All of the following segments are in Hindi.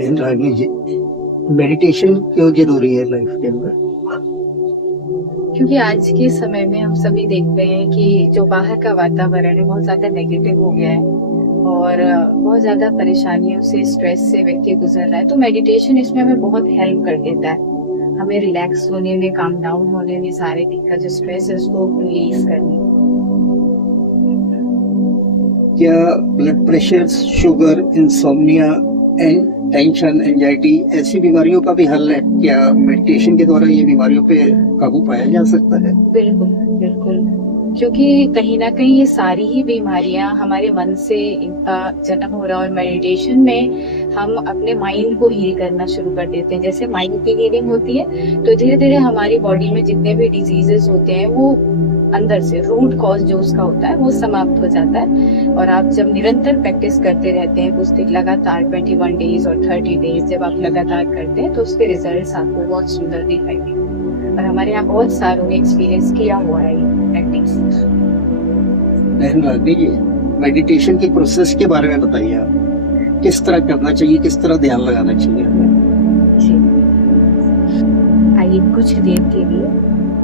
एंड रागी जी, मेडिटेशन क्यों जरूरी है लाइफ के अंदर? क्योंकि आज के समय में हम सभी देख रहे हैं कि जो बाहर का वातावरण है बहुत ज्यादा नेगेटिव हो गया है और बहुत ज्यादा परेशानियों से, स्ट्रेस से व्यक्ति गुजर रहा है। तो मेडिटेशन इसमें हमें बहुत हेल्प कर देता है, हमें रिलैक्स होने में, काम डाउन होने में, सारे दिन का जो स्ट्रेस है उसको रिलीज करने में। क्या blood pressure, sugar, insomnia and tension, anxiety ऐसी बीमारियों का भी हल है? क्या मेडिटेशन के द्वारा ये बीमारियों पे काबू पाया जा सकता है? बिल्कुल, बिल्कुल। क्योंकि कहीं न कहीं ये सारी ही बीमारियाँ हमारे मन से इनका जन्म हो रहा है और मेडिटेशन में हम अपने माइंड को हील करना शुरू कर देते हैं। जैसे माइंड की हीलिंग होती है, तो धीरे-धीरे हमारी बॉडी में जितने भी डिजीज़ेज़ होते हैं, वो अंदर से रूट कॉज़ जो उसका होता है, वो समाप्त हो जाता है। और आप जब निरंतर प्रैक्टिस करते रहते हैं, कुछ दिन लगातार 21 डेज़ और 30 डेज़ जब आप लगातार करते हैं, तो उसके रिज़ल्ट्स आपको बहुत सुंदर दिखाई देंगे। और हमारे यहाँ बहुत सारों ने एक्सपीरियंस किया हुआ है ये practice. And Ragi ji, meditation के प्रोसेस के बारे में बताइए। आप किस तरह करना चाहिए, किस तरह ध्यान लगाना चाहिए हमें? जी, आइए कुछ देर के लिए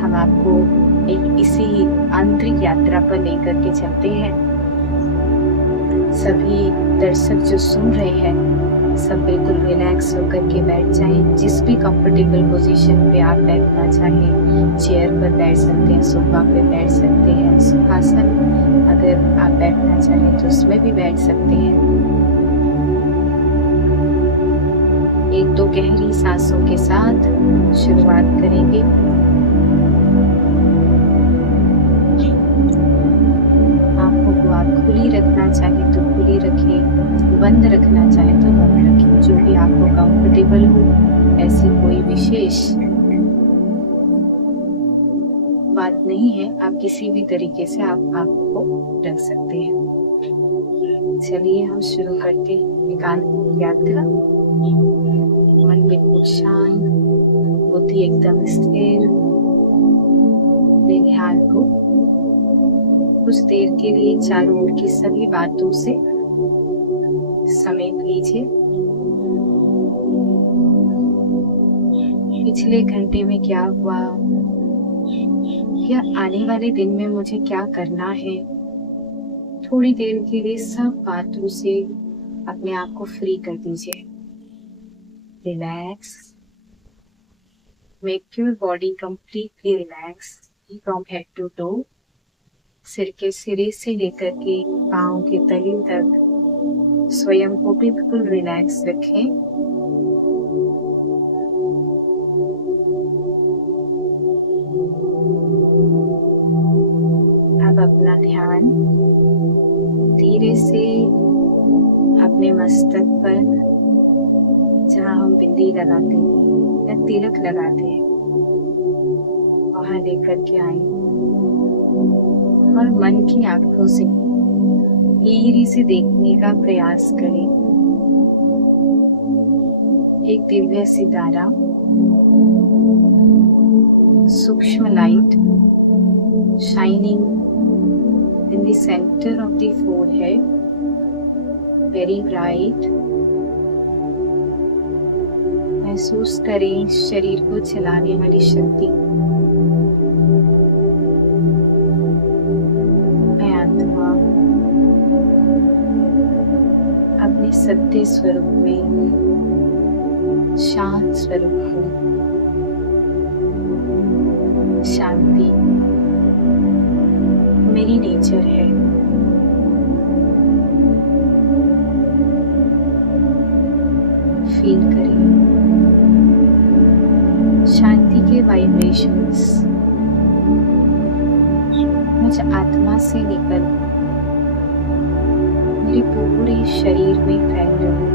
हम आपको एक इसी आंतरिक यात्रा पर लेकर के चलते हैं। सभी दर्शक जो सुन रहे हैं, सब बिल्कुल रिलैक्स होकर के बैठ जाएं। जिस भी कंफर्टेबल पोजीशन पे आप बैठना चाहें, चेयर पर बैठ सकते हैं, सोफा पे बैठ सकते हैं, सुखासन अगर आप बैठना चाहें तो उसमें भी बैठ सकते हैं। एक दो गहरी सांसों के साथ शुरुआत करेंगे। आंखों को आप खुली रखना चाहें तो खुली रखें, बंद रखना चाहें तो बंद रखें, जो भी आपको कंफर्टेबल हो। ऐसी कोई विशेष बात नहीं है, आप किसी भी तरीके से आप आंखों को रख सकते हैं। चलिए हम शुरू करते हैं एकांत यात्रा। मन बिल्कुल शांत, बुद्धि एकदम स्थिर। अपने ध्यान को कुछ देर के लिए चारों ओर की सभी बातों से समेट लीजिए। पिछले घंटे में क्या हुआ या आने वाले दिन में मुझे क्या करना है, थोड़ी देर के लिए सब बातों से अपने आप को फ्री कर दीजिए। Relax, make your body completely relax from head to toe. सिर के सिरे से लेकर के पाँव के तले तक स्वयं को बिल्कुल रिलैक्स रखें। अब अपना ध्यान धीरे से अपने मस्तक पर, जहाँ हम बिंदी लगाते हैं या तिलक लगाते हैं, वहां लेकर के आए और मन की आंखों से धीरे से देखने का प्रयास करें। एक दिव्य सितारा, सूक्ष्म light shining in the center of the forehead, very bright। महसूस करें शरीर को चलाने वाली शक्ति। मैं आत्मा अपने सत्य स्वरूप में, शांत स्वरूप हूँ। शांति मेरी नेचर है। फील करें शांति के वाइब्रेशंस मुझ आत्मा से निकल मेरे पूरे शरीर में फैल रहे।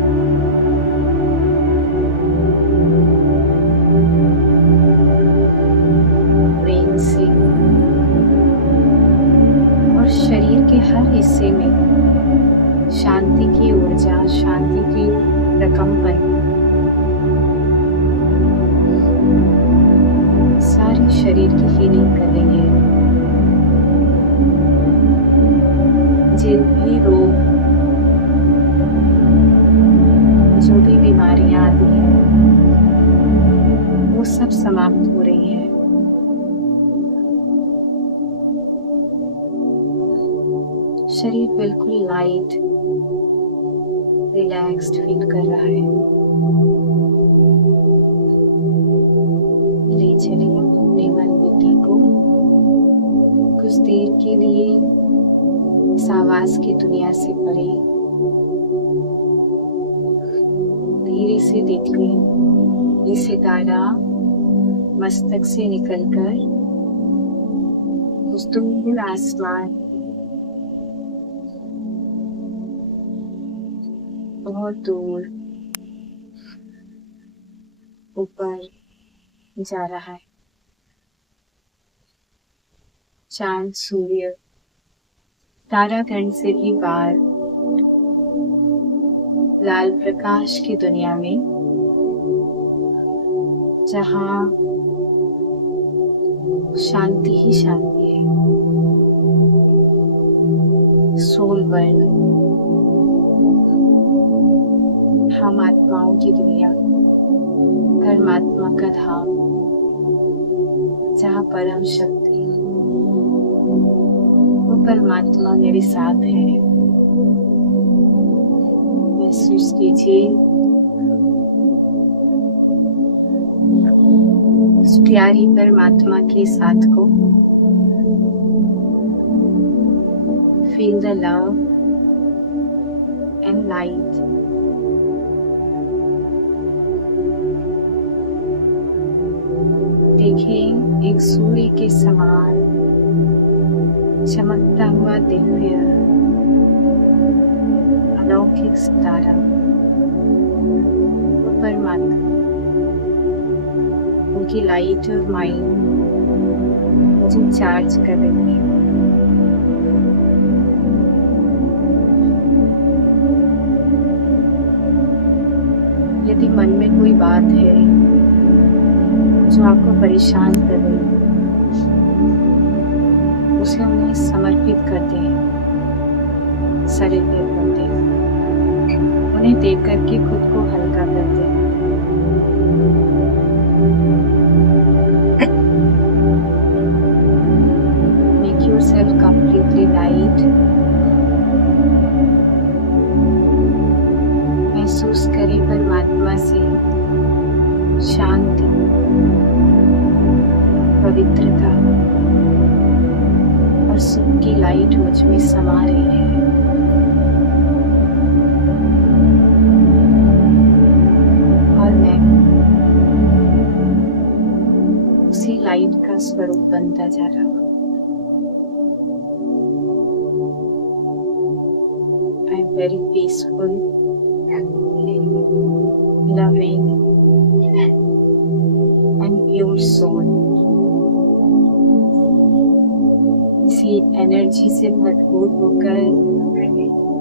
ब्रेन से और शरीर के हर हिस्से में शांति की ऊर्जा, शांति की प्रकंपन सारे शरीर की हीलिंग कर रही है। जिन भी रोग, जो भी बीमारी शरीर बिल्कुल लाइट रिलैक्स्ड फील कर रहा है। ले चलिए अपने मन बुद्धि को कुछ देर के लिए इस आवाज की दुनिया से परे धीरे से देखें। ये सितारा मस्तक से निकलकर उस दूर आसमान बहुत दूर ऊपर जा रहा है। चांद, सूर्य, तारागण से भी पार लाल प्रकाश की दुनिया में, जहाँ शांति ही शांति है। सोल वर्ल्ड, हम आत्माओं की दुनिया, परमात्मा का धाम, जहाँ परम शक्ति वो परमात्मा मेरे साथ है। महसूस कीजिए उस प्यारी परमात्मा के साथ को। Feel the love and light. देखें एक सूर्य के समान चमकता हुआ दिव्य अलौकिक सितारा, परमात्मा उनकी लाइट और माइंड मुझे चार्ज कर रही है। यदि मन में कोई बात है जो आपको परेशान कर रही है, उसे उन्हें समर्पित कर दें, सरेंडर कर दें, उन्हें देख करके खुद को हल्का कर दें। Make yourself completely light. महसूस करें परमात्मा से शांति, पवित्रता और सुख की लाइट मुझ में समा रही है। और मैं उसी लाइट का स्वरूप बनता जा रहा हूँ। I am very peaceful, loving and pure soul। इसी एनर्जी से भरपूर होकर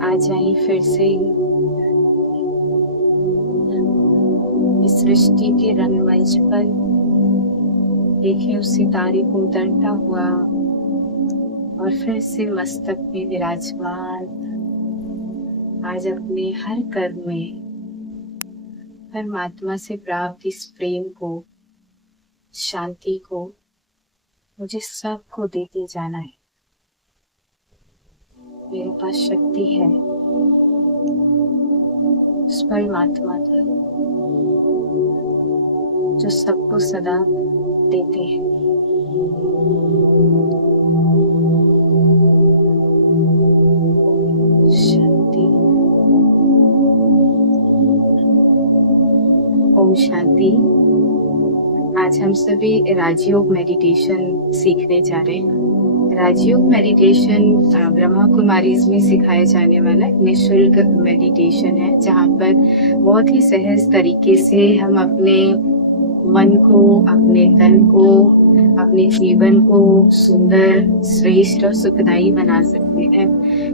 आ जाएं फिर से इस सृष्टि के रंगमंच पर। देखें उस सितारे को उतरता हुआ और फिर से मस्तक में विराजमान। आज अपने हर कर्म में परमात्मा से प्राप्त इस प्रेम को, शांति को मुझे सबको देते जाना है। मेरे पास शक्ति है उस परमात्मा की जो सबको सदा देते हैं। शांति। ओम शांति। आज हम सभी राजयोग मेडिटेशन सीखने जा रहे हैं। राजयोग मेडिटेशन ब्रह्मा कुमारीज में सिखाया जाने वाला निःशुल्क मेडिटेशन है, जहाँ पर बहुत ही सहज तरीके से हम अपने मन को, अपने तन को, अपने जीवन को सुंदर, श्रेष्ठ और सुखदायी बना सकते हैं।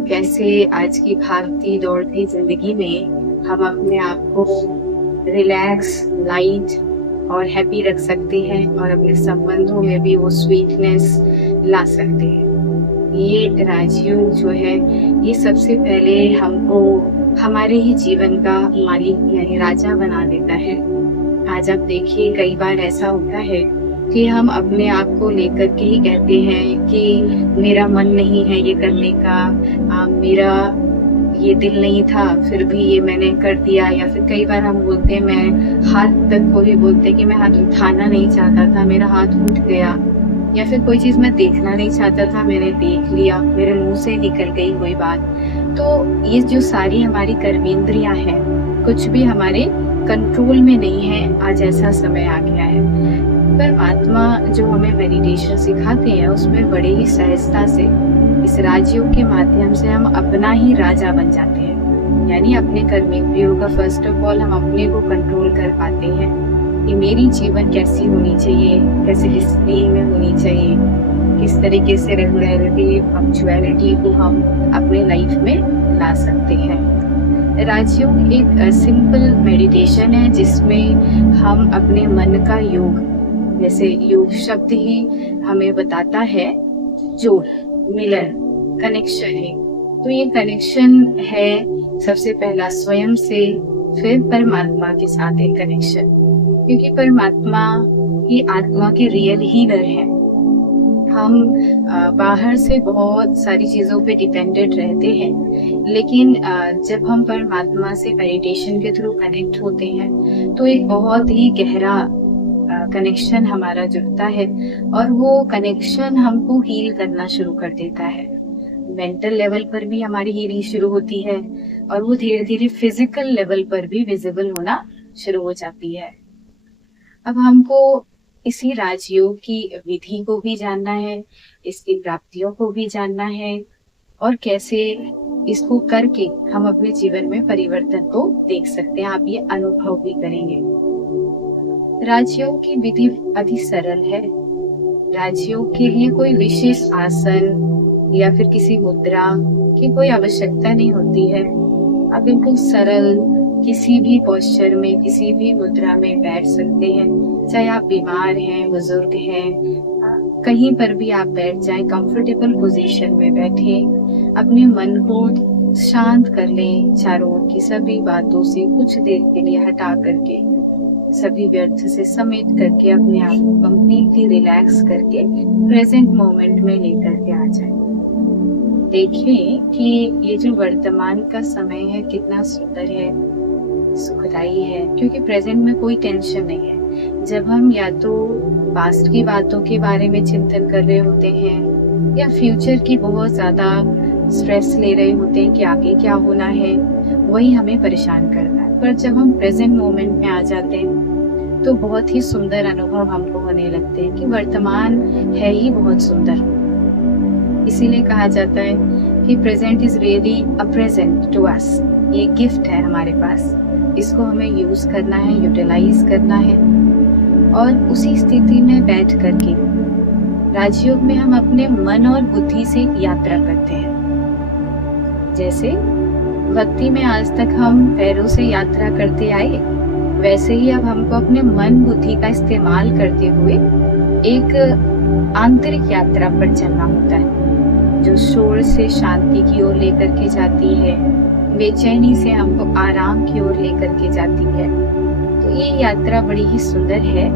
कैसे आज की भागती दौड़ती जिंदगी में हम अपने आप को रिलैक्स, लाइट और हैप्पी रख सकते हैं और अपने संबंधों में भी वो स्वीटनेस ला सकते हैं। ये राजयोग जो है, ये सबसे पहले हमको हमारे ही जीवन का मालिक यानी राजा बना देता है। आज आप देखिए, कई बार ऐसा होता है कि हम अपने आप को लेकर के ही कहते हैं कि मेरा मन नहीं है ये करने का, मेरा ये दिल नहीं था फिर भी ये मैंने कर दिया। या फिर कई बार हम बोलते हैं, मैं हाथ तक को ही बोलते हैं कि मैं हाथ उठाना नहीं चाहता था, मेरा हाथ उठ गया। या फिर कोई चीज़ मैं देखना नहीं चाहता था, मैंने देख लिया, मेरे मुंह से निकल गई कोई बात। तो ये जो सारी हमारी कर्मेंद्रियां हैं, कुछ भी हमारे कंट्रोल में नहीं है। आज ऐसा समय आ गया है। परमात्मा जो हमें मेडिटेशन सिखाते हैं उसमें बड़े ही सहजता से इस राजयोग के माध्यम से हम अपना ही राजा बन जाते हैं। यानी अपने कर्मेंद्रियों का फर्स्ट ऑफ ऑल हम अपने को कंट्रोल कर पाते हैं कि मेरी जीवन कैसी होनी चाहिए, कैसे डिसिप्लिन में होनी चाहिए, किस तरीके से रेगुलरिटी पंक्चुअलिटी को हम अपने लाइफ में ला सकते हैं। राजयोग एक सिंपल मेडिटेशन है जिसमें हम अपने मन का योग, जैसे योग शब्द ही हमें बताता है जोड़, मिलन, कनेक्शन है। तो ये कनेक्शन है सबसे पहला स्वयं से, फिर परमात्मा के साथ एक कनेक्शन, क्योंकि परमात्मा ही आत्मा के रियल हीलर है। हम बाहर से बहुत सारी चीज़ों पे डिपेंडेंट रहते हैं, लेकिन जब हम परमात्मा से मेडिटेशन के थ्रू कनेक्ट होते हैं तो एक बहुत ही गहरा कनेक्शन हमारा जुड़ता है और वो कनेक्शन हमको हील करना शुरू कर देता है। मेंटल लेवल पर भी हमारी हीलिंग शुरू होती है और वो धीरे धीरे फिजिकल लेवल पर भी विजिबल होना शुरू हो जाती है। अब हमको इसी राजयोग की विधि को भी जानना है, इसकी प्राप्तियों को भी जानना है और कैसे इसको करके हम अपने जीवन में परिवर्तन को देख सकते हैं। आप ये अनुभव भी करेंगे। राजयोग की विधि अति सरल है। राजयोग के लिए कोई विशेष आसन या फिर किसी मुद्रा की कोई आवश्यकता नहीं होती है। आप बिल्कुल सरल किसी भी पोस्चर में, किसी भी मुद्रा में बैठ सकते हैं। चाहे आप बीमार हैं, बुजुर्ग हैं, कहीं पर भी आप बैठ जाएं, कंफर्टेबल पोजीशन में बैठे, अपने मन को शांत कर लें, चारों ओर की सभी बातों से कुछ देर के लिए हटा करके, सभी व्यर्थ से समेट करके अपने आप को कंप्लीटली रिलैक्स करके प्रेजेंट मोमेंट में लेकर के आ जाए। देखिए कि ये जो वर्तमान का समय है कितना सुंदर है, सुखदाई है, क्योंकि प्रेजेंट में कोई टेंशन नहीं है। जब हम या तो पास्ट की बातों के बारे में चिंतन कर रहे होते हैं या फ्यूचर की बहुत ज्यादा स्ट्रेस ले रहे होते हैं कि आगे क्या होना है, वही हमें परेशान करता है। पर जब हम प्रेजेंट मोमेंट में आ जाते हैं तो बहुत ही सुंदर अनुभव हमको होने लगते हैं कि वर्तमान है ही बहुत सुंदर। इसीलिए कहा जाता है कि present is really a present to us. ये गिफ्ट है हमारे पास, इसको हमें यूज करना है, यूटिलाइज करना है। और उसी स्थिति में बैठ करके राजयोग में हम अपने मन और बुद्धि से यात्रा करते हैं। जैसे भक्ति में आज तक हम पैरों से यात्रा करते आए, वैसे ही अब हमको अपने मन बुद्धि का इस्तेमाल करते हुए एक आंतरिक यात्रा पर चलना होता है, जो शोर से शांति की ओर लेकर के जाती है, बेचैनी से हमको आराम की ओर लेकर के जाती है। तो ये यात्रा बड़ी ही सुंदर है।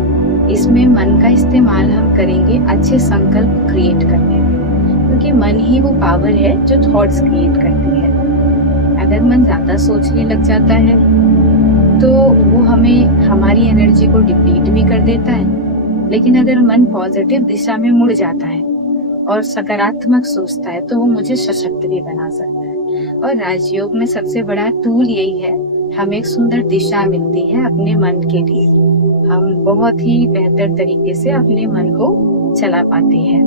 इसमें मन का इस्तेमाल हम करेंगे अच्छे संकल्प क्रिएट करने में, क्योंकि मन ही वो पावर है जो थॉट्स क्रिएट करती है। अगर मन ज्यादा सोचने लग जाता है तो वो हमें हमारी एनर्जी को डिप्लीट भी कर देता है, लेकिन अगर मन पॉजिटिव दिशा में मुड़ जाता है और सकारात्मक सोचता है तो वो मुझे सशक्त भी बना सकता है। और राजयोग में सबसे बड़ा टूल यही है, हमें एक सुंदर दिशा मिलती है अपने मन के लिए। हम बहुत ही बेहतर तरीके से अपने मन को चला पाते हैं।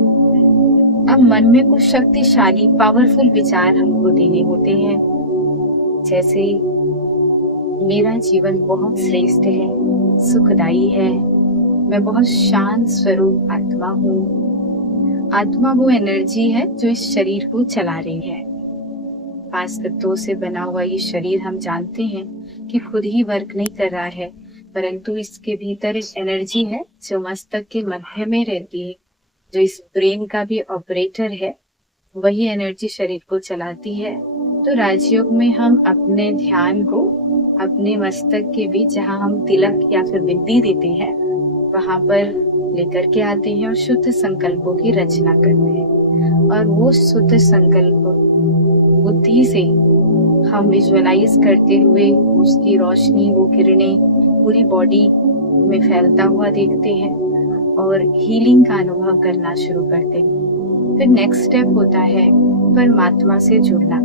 अब मन में कुछ शक्तिशाली पावरफुल विचार हमको देने होते हैं, जैसे मेरा जीवन बहुत श्रेष्ठ है, सुखदाई है, मैं बहुत शांत स्वरूप आत्मा हूँ। आत्मा वो एनर्जी है जो इस शरीर को चला रही है। 5 तत्वों से बना हुआ ये शरीर हम जानते हैं कि खुद ही वर्क नहीं कर रहा है, परंतु इसके भीतर एक एनर्जी है जो मस्तक के मध्य में रहती है, जो इस ब्रेन का भी ऑपरेटर है। वही एनर्जी शरीर को चलाती है। तो राजयोग में हम अपने ध्यान को अपने मस्तक के बीच, जहाँ हम तिलक या फिर बिंदी देते हैं, वहां पर लेकर के आते हैं और शुद्ध संकल्पों की रचना करते हैं। और वो शुद्ध संकल्प बुद्धि से हम विजुअलाइज करते हुए उसकी रोशनी, वो किरणें पूरी बॉडी में फैलता हुआ देखते हैं और हीलिंग का अनुभव करना शुरू करते हैं। फिर नेक्स्ट स्टेप होता है परमात्मा से जुड़ना,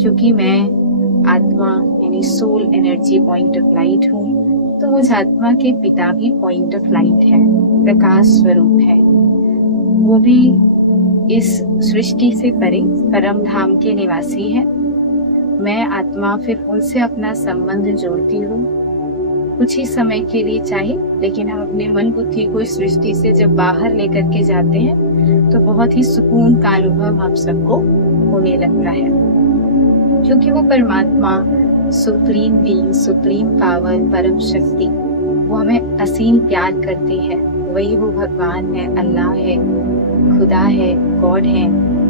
क्योंकि मैं आत्मा यानी soul energy point of light हूँ, तो उस आत्मा के पिता भी पॉइंट ऑफ लाइट है, प्रकाश स्वरूप है। वो भी इस सृष्टि से परे परम धाम के निवासी है। मैं आत्मा फिर उनसे अपना संबंध जोड़ती हूँ, कुछ ही समय के लिए चाहे, लेकिन हम अपने मन बुद्धि को इस सृष्टि से जब बाहर लेकर के जाते हैं तो बहुत ही सुकून का अनुभव हम सबको होने लगता है, क्योंकि वो परमात्मा, सुप्रीम बीइंग, सुप्रीम पावर, परम शक्ति, वो हमें असीम प्यार करते हैं। वही वो भगवान है, अल्लाह है, खुदा है, गॉड है,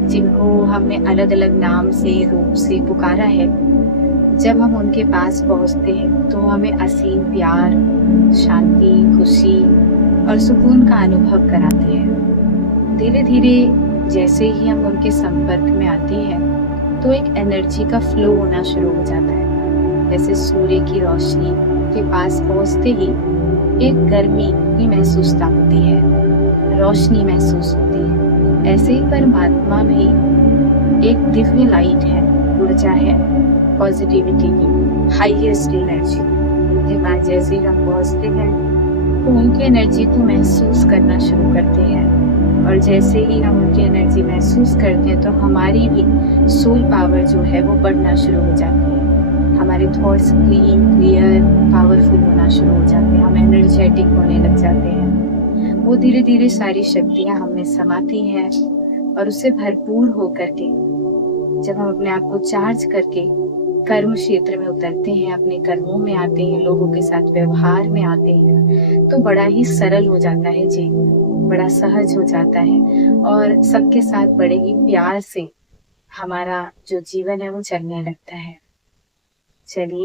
जिनको हमने अलग अलग नाम से, रूप से पुकारा है। जब हम उनके पास पहुंचते हैं तो हमें असीम प्यार, शांति, खुशी और सुकून का अनुभव कराते हैं। धीरे धीरे जैसे ही हम उनके संपर्क में आते हैं तो एक एनर्जी का फ्लो होना शुरू हो जाता है। जैसे सूर्य की रोशनी के पास पहुंचते ही एक गर्मी भी महसूसता होती है, रोशनी महसूस होती है। ऐसे ही परमात्मा भी एक दिव्य लाइट है, ऊर्जा है, पॉजिटिविटी की हाईएस्ट एनर्जी। उनके पास जैसे ही हम पहुंचते हैं तो उनकी एनर्जी को महसूस करना शुरू करते हैं, और जैसे ही हम उनकी एनर्जी महसूस करते हैं तो हमारी भी सोल पावर जो है वो बढ़ना शुरू हो जाती है। हमारे थॉट्स क्लीन, क्लियर, पावरफुल होना शुरू हो जाते हैं, हम एनर्जेटिक होने लग जाते हैं। वो धीरे धीरे सारी शक्तियाँ हमें समाती हैं और उससे भरपूर होकर के जब हम अपने आप को चार्ज करके कर्म क्षेत्र में उतरते हैं, अपने कर्मों में आते हैं, लोगों के साथ व्यवहार में आते हैं, तो बड़ा ही सरल हो जाता है जीवन, बड़ा सहज हो जाता है और सबके साथ बड़े ही प्यार से हमारा जो जीवन है वो चलने लगता है। चलिए।